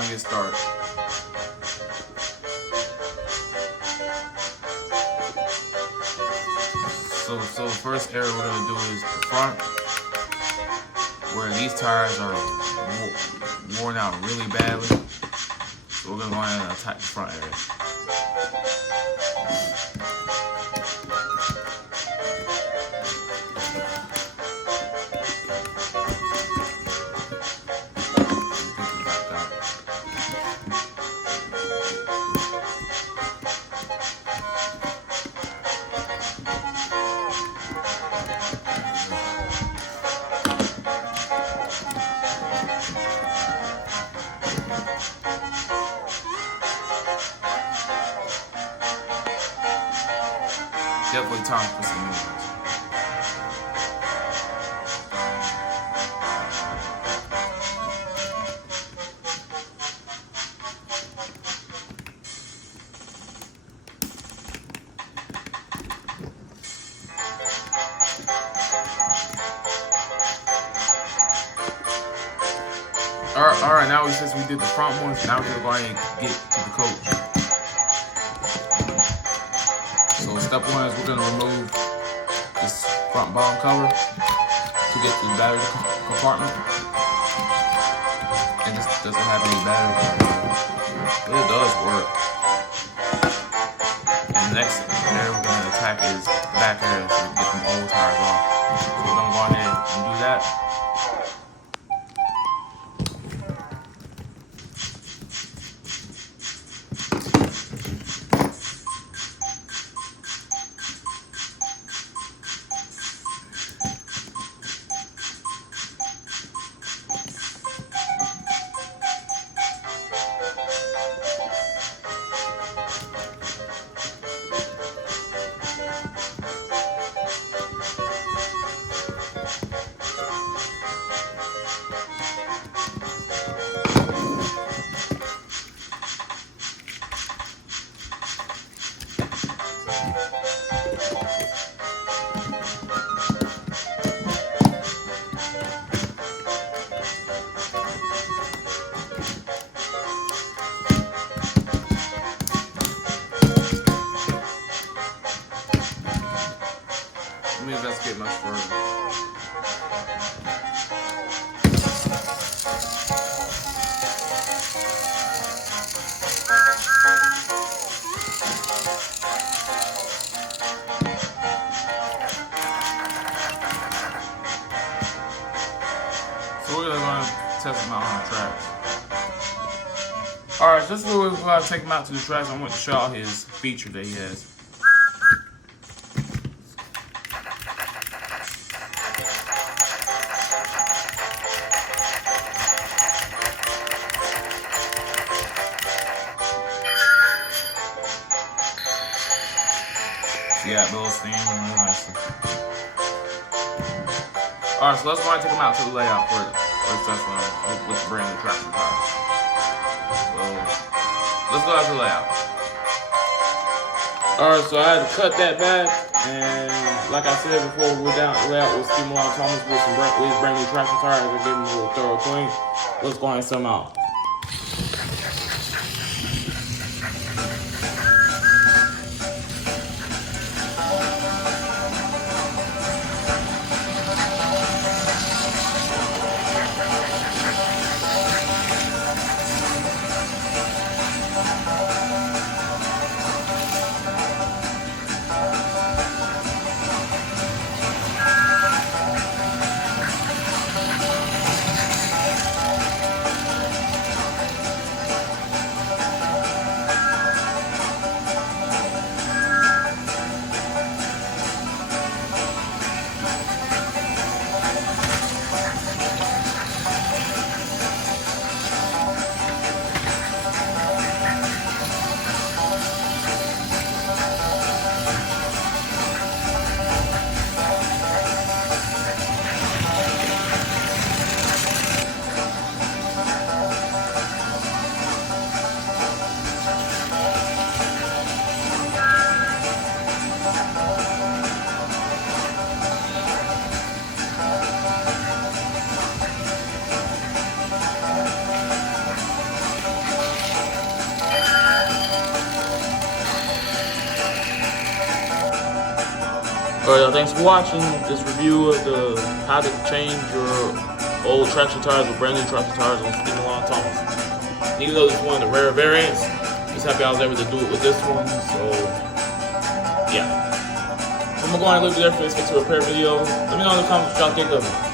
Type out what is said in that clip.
going to get started. So the first area we're going to do is the front, where these tires are worn out really badly. So we're going to go ahead and attack the front area. Definitely time for some movement. Alright, now since we did the front ones, now we're going to go ahead and get to the coach. So step one is we're going to remove this front bottom cover to get to the battery compartment. And this doesn't have any battery, but it does work. And the next area we're going to attack is the back area, so we can get them old tires off. So we're going to go ahead and do that. Let me investigate much further. So we're going to test them out on the tracks. Alright, just before we go to take him out to the tracks, I want to show out his feature that he has. Yeah, little steam really nicely. Alright, so let's go ahead and take them out to the layout for the test run with the brand new traction tires. So let's go out to the layout. Alright, so I had to cut that back, and like I said before, we're down the layout with Steve Thomas with his brand new traction tires and give them a little thorough clean. Let's go ahead and send them out. Alright, y'all, thanks for watching this review of the how to change your old traction tires with brand new traction tires on Steam Along Thomas. Even though this is one of the rare variants, just happy I was able to do it with this one. So yeah, I'm gonna go ahead and leave it there for this fix repair video. Let me know in the comments what y'all think of it.